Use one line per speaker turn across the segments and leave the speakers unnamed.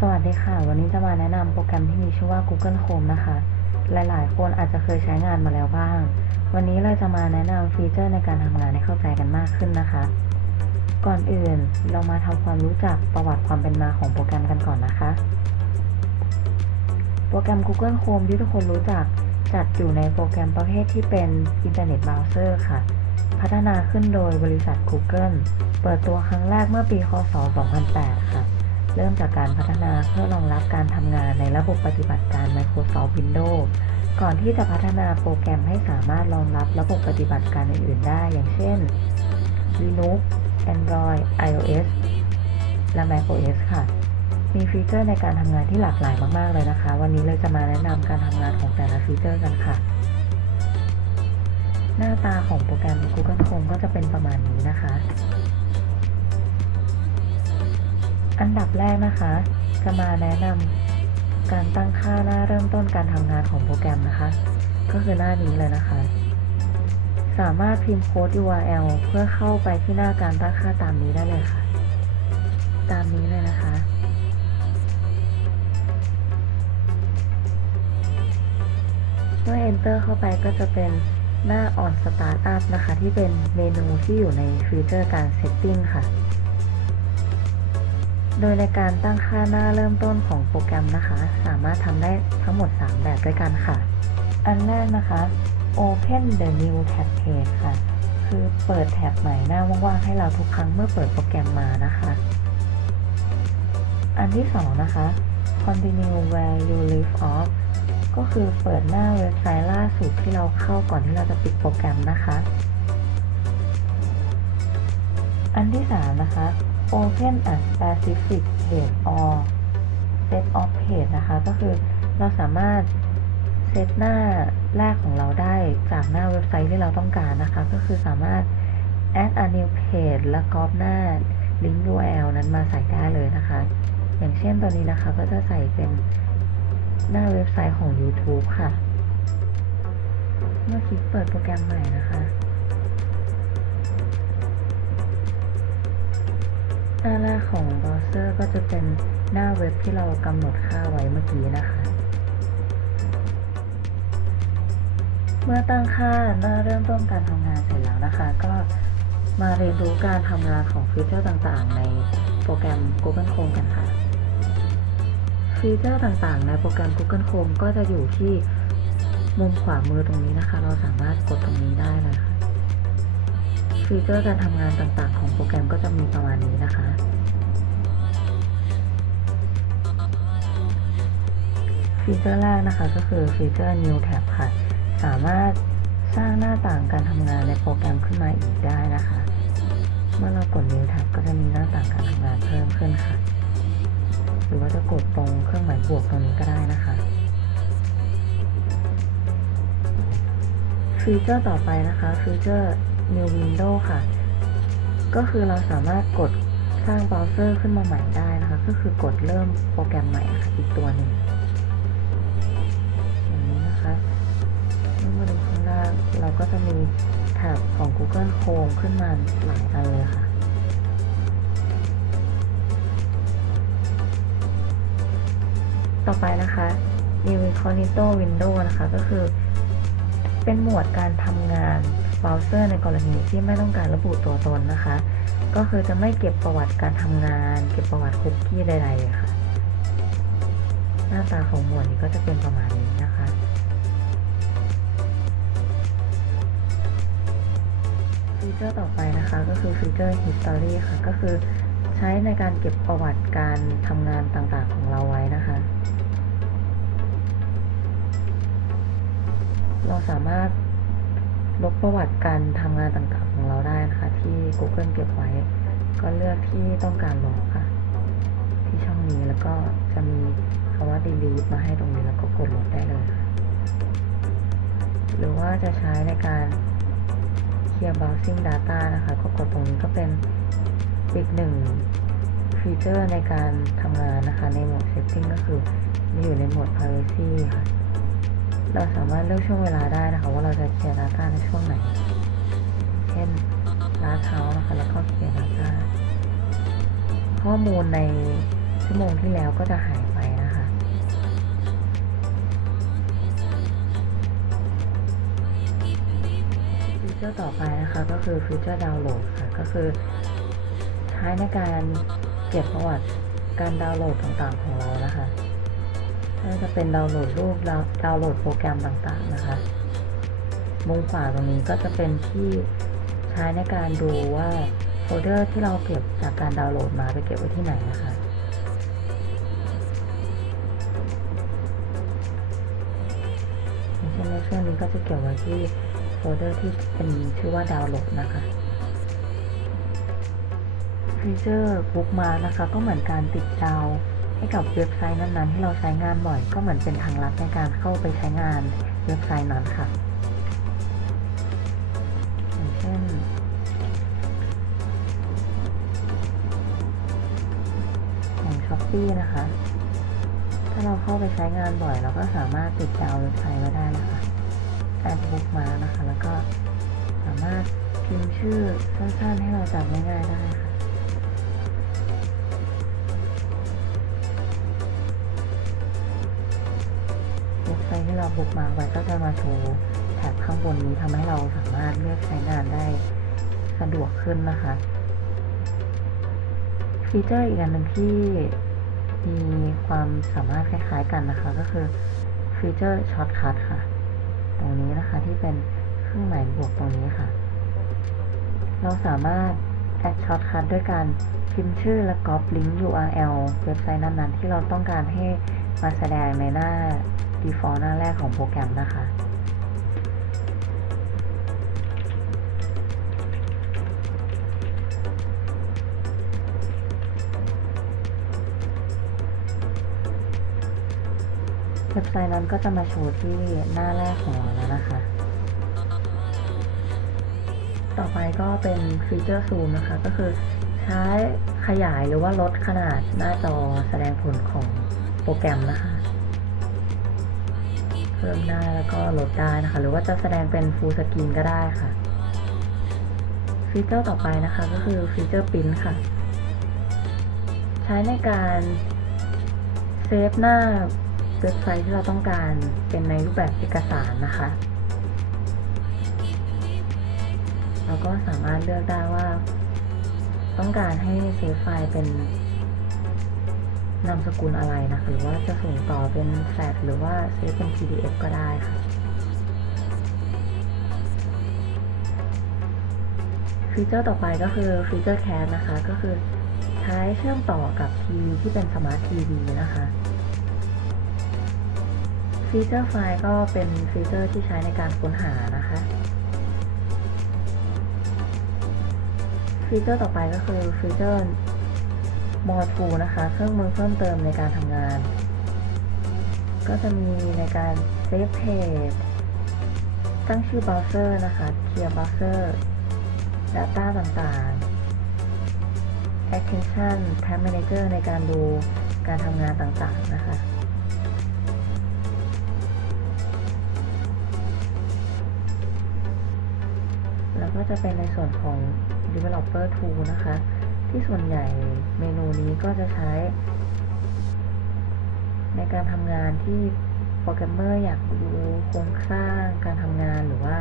สวันนี้จะมาแนะนำโปรแกรมที่มีชื่อว่า Google Chrome นะคะ หลาย ๆ คนอาจจะเคยใช้งานมาแล้วบ้าง วันนี้เราจะมาแนะนำฟีเจอร์ในการทำงานให้เข้าใจกันมากขึ้นนะคะ ก่อนอื่นเรามาทำความรู้จักประวัติความเป็นมาของโปรแกรมกันก่อนนะคะ โปรแกรม Google Chrome ที่ทุกคนรู้จักจัดอยู่ในโปรแกรมประเภทที่เป็น Internet Browser ค่ะ พัฒนาขึ้นโดยบริษัท Google เปิดตัวครั้งแรกเมื่อปี คศ 2008 ค่ะ เริ่มจากการพัฒนาเพื่อรองรับการทำงานในระบบปฏิบัติการ Microsoft Windows ก่อนที่จะพัฒนาโปรแกรมให้สามารถรองรับระบบปฏิบัติการอื่นๆ ได้ อย่างเช่น Linux Android iOS และ macOS ค่ะ มีฟีเจอร์ในการทำงานที่หลากหลายมาก ๆ เลยนะคะ วันนี้เลยจะมาแนะนำการทำงานของแต่ละฟีเจอร์กันค่ะ หน้าตาของโปรแกรม Google Chrome ก็จะเป็นประมาณนี้นะคะ อันดับแรกนะคะ จะมาแนะนำการตั้งค่าหน้าเริ่มต้นการทำงานของโปรแกรมนะคะ ก็คือหน้านี้เลยนะคะ สามารถพิมพ์โค้ด URL เพื่อเข้าไปที่หน้าการตั้งค่าตามนี้ได้เลยค่ะ ตามนี้เลยนะคะเมื่อ Enter เข้าไปก็จะเป็นหน้า On Startup นะคะ ที่เป็นเมนูที่อยู่ในฟีเจอร์การ Setting ค่ะ โดยในการตั้งค่าหน้าเริ่มต้นของโปรแกรมนะคะ สามารถทำได้ทั้งหมด 3 แบบด้วยกันค่ะ อันแรกนะคะ Open the new tab page ค่ะ คือเปิดแท็บใหม่หน้าว่างๆให้เราทุกครั้งเมื่อเปิดโปรแกรมมานะคะ อันที่ 2 นะคะ Continue where you leave off ก็คือเปิดหน้าเว็บไซต์ล่าสุดที่เราเข้าก่อนที่เราจะปิดโปรแกรมนะคะ อันที่ 3 นะคะ Open a specific page or set of page นะคะ ก็คือเราสามารถเซตหน้าแรกของเราได้จากหน้าเว็บไซต์ที่เราต้องการนะคะ ก็คือสามารถ add a new page และ copy หน้า link URL นั้นมาใส่ได้เลยนะคะ อย่างเช่นตัวนี้นะคะ ก็จะใส่เป็นหน้าเว็บไซต์ของ YouTube ค่ะ เมื่อคลิกเปิดโปรแกรมใหม่นะคะ หน้าแรกของเบราว์เซอร์ก็จะเป็นหน้าเว็บที่เรากำหนดค่าไว้เมื่อกี้นะคะ เมื่อตั้งค่าหน้าเริ่มต้นการทำงานเสร็จแล้วนะคะ ก็มาเรียนรู้การทำงานของฟีเจอร์ต่างๆ ในโปรแกรม Google Chrome กันค่ะ ฟีเจอร์ต่างๆ ในโปรแกรม Google Chrome ก็จะอยู่ที่มุมขวามือตรงนี้นะคะ เราสามารถกดตรงนี้ได้เลยค่ะ ฟีเจอร์การทำงานต่างๆ ของโปรแกรมก็จะมีประมาณนี้นะคะ ฟีเจอร์แรกนะคะก็คือฟีเจอร์ New Tab ค่ะ สามารถสร้างหน้าต่างการทำงานในโปรแกรมขึ้นมาอีกได้นะคะ เมื่อเรากด New Tab ก็จะมีหน้าต่างการทำงานเพิ่มขึ้นค่ะ หรือว่าจะกดตรงเครื่องหมายบวกตรงนี้ก็ได้นะคะฟีเจอร์ต่อไปนะคะฟีเจอร์ New Window ค่ะ ก็คือเราสามารถกดสร้างเบราว์เซอร์ขึ้นมาใหม่ได้นะคะ ก็คือกดเริ่มโปรแกรมใหม่ค่ะอีกตัวหนึ่งอย่างนี้นะคะเมื่อมาดูข้างล่างเราก็จะมีแท็บของ Google Chrome ขึ้นมาหลายอันเลยค่ะต่อไปนะคะ New Incognito Window นะคะ ก็คือเป็นหมวดการทำงาน เบราว์เซอร์ในกรณีที่ไม่ต้องการระบุตัวตนนะคะ ก็คือจะไม่เก็บประวัติการทำงาน เก็บประวัติคุกกี้ใดๆเลยค่ะ หน้าตาของหมวดนี้ก็จะเป็นประมาณนี้นะคะฟีเจอร์ต่อไปนะคะก็คือฟีเจอร์ History ค่ะ ก็คือใช้ในการเก็บประวัติการทำงานต่างๆของเราไว้นะคะ เราสามารถ ลบประวัติการทำงานต่างๆของเราได้นะคะ ที่ Google เก็บไว้ ก็เลือกที่ต้องการลบค่ะ ที่ช่องนี้แล้วก็จะมีคำว่า delete มาให้ตรงนี้แล้วก็กดลบได้เลยค่ะ หรือว่าจะใช้ในการเคลียร์ browsing data นะคะ ก็กดตรงนี้ก็เป็นอีกหนึ่งฟีเจอร์ในการทำงานนะคะ ในโหมด setting ก็คือมีอยู่ในโหมด privacy ค่ะ เราสามารถเลือกช่วงเวลาได้นะคะว่าเราจะเคลียร์ดาต้าในช่วงไหน เช่นล้าเท้านะคะแล้วก็เคลียร์ดาต้าข้อมูลในชั่วโมงที่แล้วก็จะหายไปนะคะ ฟีเจอร์ต่อไปนะคะก็คือฟีเจอร์ดาวน์โหลดค่ะ ก็คือใช้ในการเก็บประวัติการดาวน์โหลดต่างๆของเรานะคะ ไม่าจะเป็นดาวน์โหลดรูปดาวดาวน์โหลดโปรแกรมต่างๆนะคะ มุมขวาตรงนี้ก็จะเป็นที่ใช้ในการดูว่าโฟลเดอร์ที่เราเก็บจากการดาวน์โหลดมาไปเก็บไว้ที่ไหนนะคะเช่นในช่วงนี้ก็จะเก็บไว้ที่โฟลเดอร์ที่เป็นชื่อว่าดาวน์โหลดนะคะฟีเจอร์บุ๊กมานะคะ ก็เหมือนการติดดาว ให้กับเว็บไซต์นั้นๆที่เราใช้งานบ่อย ก็เหมือนเป็นทางลัดในการเข้าไปใช้งานเว็บไซต์นั้นค่ะอย่างเช่นของ s h อ p e e นะคะ ถ้าเราเข้าไปใช้งานบ่อย เราก็สามารถติดดาวเว็บไซต์ไว้ได้นะคะแอดบุ๊กมานะคะ แล้วก็สามารถพิมพ์ชื่อสั้นๆให้เราจำง่ายๆได้ค่ะ เว็บไซต์ที่เราบุ๊กมาไว้ก็จะมาโชว์แท็บข้างบนนี้ทำให้เราสามารถเลือกใช้งานได้สะดวกขึ้นนะคะ ฟีเจอร์อีกอันหนึ่งที่มีความสามารถคล้ายๆกันนะคะ ก็คือฟีเจอร์ช็อตคัทค่ะ ตรงนี้นะคะที่เป็นเครื่องหมายบวกตรงนี้ค่ะ เราสามารถแอดช็อตคัทด้วยการพิมพ์ชื่อและก๊อปลิงก์ URL เว็บไซต์นั้นๆ ที่เราต้องการให้ มาแสดงในหน้า default หน้าแรกของโปรแกรมนะคะ เว็บไซต์นั้นก็จะมาโชว์ที่หน้าแรกของเราแล้วนะคะ ต่อไปก็เป็นฟีเจอร์ซูมนะคะ ก็คือใช้ขยายหรือว่าลดขนาดหน้าจอแสดงผลของ โปรแกรมนะคะ เพิ่มได้แล้วก็ลดได้นะคะ หรือว่าจะแสดงเป็น Full Screen ก็ได้ค่ะ ฟีเจอร์ต่อไปนะคะก็คือฟีเจอร์ปริ้นค่ะ ใช้ในการเซฟหน้าเว็บไซต์ที่เราต้องการเป็นในรูปแบบเอกสารนะคะเราก็สามารถเลือกได้ว่า ต้องการให้เซฟไฟล์เป็น นามสกุลอะไรนะคะหรือว่าจะส่งต่อเป็นแฟลชหรือว่าเซฟเป็น PDF ก็ได้ค่ะ ฟีเจอร์ต่อไปก็คือฟีเจอร์แคสนะคะ ก็คือใช้เชื่อมต่อกับทีวีที่เป็นสมาร์ททีวีนะคะ ฟีเจอร์ไฟล์ก็เป็นฟีเจอร์ที่ใช้ในการค้นหานะคะฟีเจอร์ต่อไปก็คือฟีเจอร์ m o r Tool นะคะ เครื่องมือเพิ่มเติมในการทำงาน ก็จะมีในการเซฟเพจตั้งชื่อเบราว์เซอร์นะคะเคลียร์เบราว์เซอร์ Data ต่างๆ Extension Tab Manager ในการดูการทำงานต่างๆนะคะแล้วก็จะเป็นในส่วนของ Developer Tool นะคะ ที่ส่วนใหญ่เมนูนี้ก็จะใช้ ในการทำงานที่โปรแกรมเมอร์อยากดูโครงสร้างการทำงานหรือว่า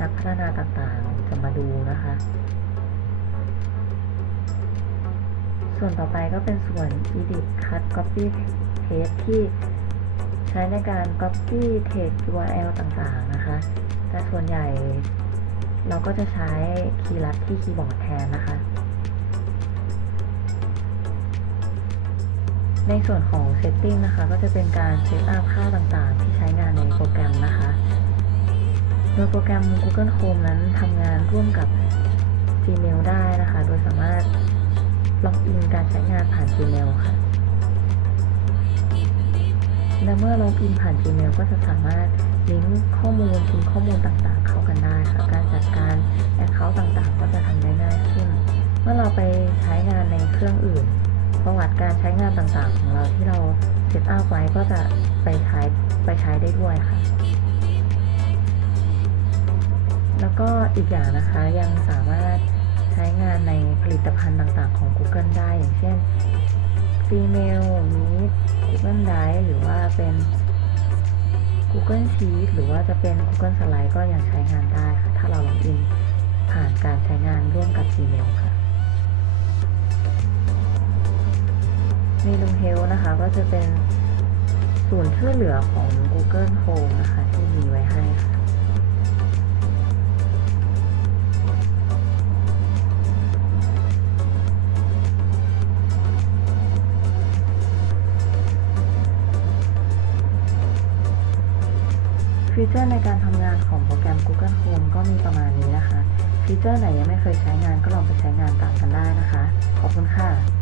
นักพัฒนาต่างๆ จะมาดูนะคะ ส่วนต่อไปก็เป็นส่วน Edit Cut Copy Paste ที่ใช้ในการ Copy Text URL ต่างๆ นะคะ แต่ส่วนใหญ่เราก็จะใช้คีย์ลัดที่คีย์บอร์ดแทนนะคะ ในส่วนของ Setting นะคะ ก็จะเป็นการเซตอัพค่าต่างๆ ที่ใช้งานในโปรแกรมนะคะ โดยโปรแกรม Google Chrome นั้นทำงานร่วมกับ Gmail ได้นะคะ โดยสามารถล็อกอินการใช้งานผ่าน Gmail ค่ะ และเมื่อล็อกอินผ่าน Gmail ก็จะสามารถลิงก์ข้อมูลทิ้งข้อมูลต่างๆ เข้ากันได้ค่ะ การจัดการแอคเคาท์ต่างๆ ก็จะทำได้ง่ายขึ้น เมื่อเราไปใช้งานในเครื่องอื่น ประวัติการใช้งานต่างๆ ของเราที่เราเซตอัพไว้ก็จะไปใช้ไปใช้ได้ด้วยค่ะ แล้วก็อีกอย่างนะคะยังสามารถใช้งานในผลิตภัณฑ์ต่างๆ ของ Google ได้อย่างเช่น Gmail Meet Google Drive หรือว่าเป็น Google Sheet หรือว่าจะเป็น Google Slide ก็ยังใช้งานได้ค่ะ ถ้าเราลอกอินผ่านการใช้งานร่วมกับ Gmail ค่ะ เมนู Help นะคะ ก็จะเป็นศูนย์ช่วยเหลือของ Google Home นะคะ ที่มีไว้ให้ค่ะฟีเจอร์ในการทำงานของโปรแกรม Google Home ก็มีประมาณนี้นะคะ ฟีเจอร์ไหนยังไม่เคยใช้งานก็ลองไปใช้งานตามกันได้นะคะ ขอบคุณค่ะ